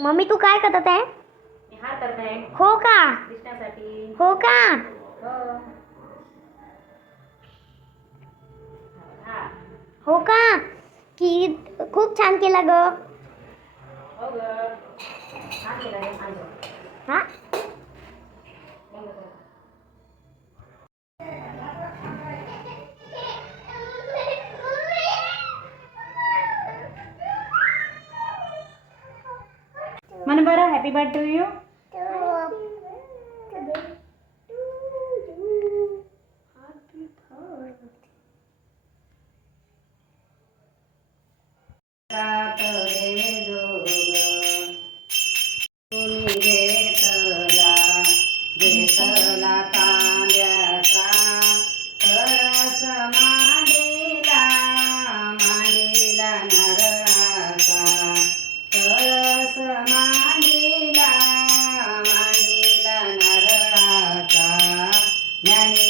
Mummy तू काय करत आहे? मी हार करत आहे. हो का? कृष्णासाठी हो का? हो. हा हो का? की खूप छान केला ग. हो? Anvara, happy birthday to you. Yani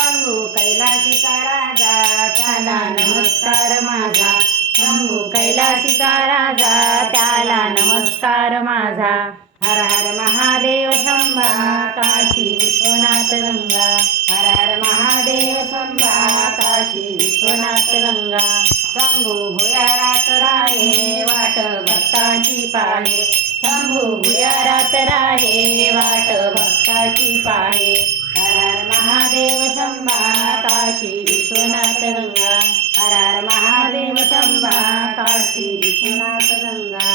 Shambhu कैलाशीचा राजा त्याला नमस्कार माझा. शंभू कैलाशीचा राजा त्याला नमस्कार माझा. हर हर महादेव शंभा काशी विश्वनाथ गंगा. हर हर महादेव शंभा काशी विश्वनाथ गंगा. शंभू भुयारात राहे वाट भक्ताची पाहे. शंभू भुयारात राहे वाट भक्ताची पाहे. महादेव शंभा काशी विश्वनाथ गंगा. हर हर महादेव शंभा काशी विश्वनाथ गंगा.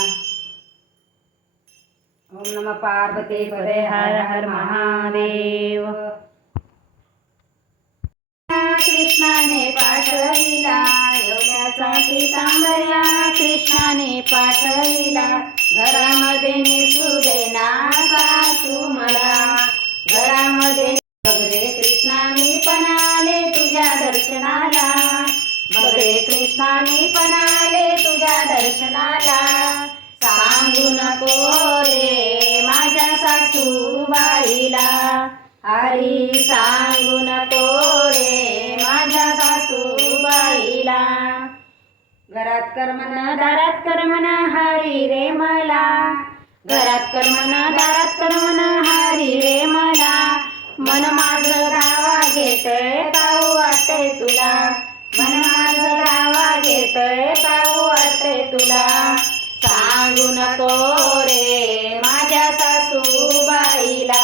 ओम नम पार्वती पदे हर हर महादेव. कृष्णाने पाठविला एवढ्याचा पितांबऱ्या कृष्णाने पाठविला घरामध्ये नेसू देना सासू मला घरामध्ये दर्शनाला सांगू नको रे माझ्या सासूबाईला. हरी सांगू नको रे माझ्या सासूबाईला. घरात करमना दारात करमना हरी रे मला. घरात करमना दारात करमना हरी रे मला. मन माझं दावा घेतय पाहू वाटते तुला. मन सांगू नको रे माझ्या सासूबाईला.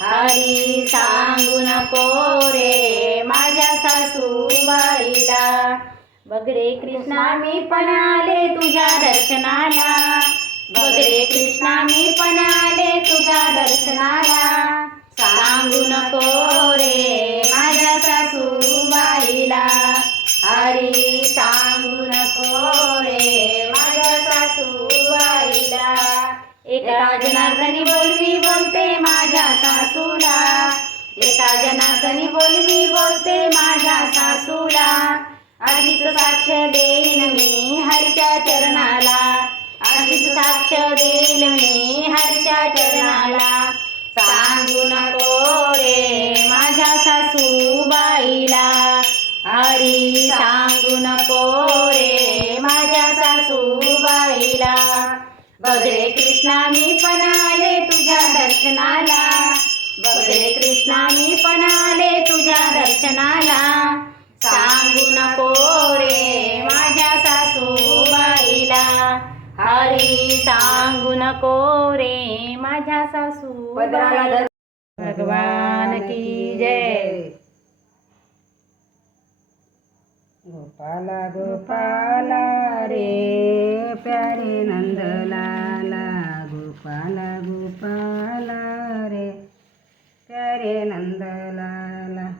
हरी सांगू नको रे माझ्या सासूबाईला. बगरे कृष्णा मी पण आले तुझ्या दर्शनाला. बगरे कृष्णा मी पण आले तुझ्या दर्शनाला. सांगू नको रे माझ्या सासू जनार्दनी बोलवी बोलते माझ्या सासूला. एका जनार्दनी बोलवी बोलते माझ्या सासूला. आधीच साक्ष देईन मी हरीच्या चरणाला. आधीच साक्ष देईन मी हरीच्या चरणाला. सांगू नको रे सांगू नको रे माझ्या सासू पदराला धर भगवान की जय. गोपाला गोपाला रे प्यारे नंदलाला. गोपाला गोपाला रे प्यारे नंदलाला.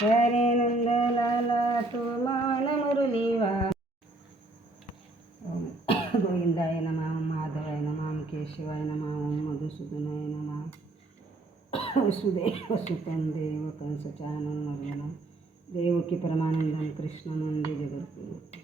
प्यारे नंदलाला तू मान मुरली वा ओम. गोविंदाय नमः. माधवाय శివాయ నమ ఓం మధుసూదనాయ నమ. వసుదేవ సుతం దేవతం సచానం మరణ దేవుకి పరమానందం కృష్ణమంది జగద్గురు.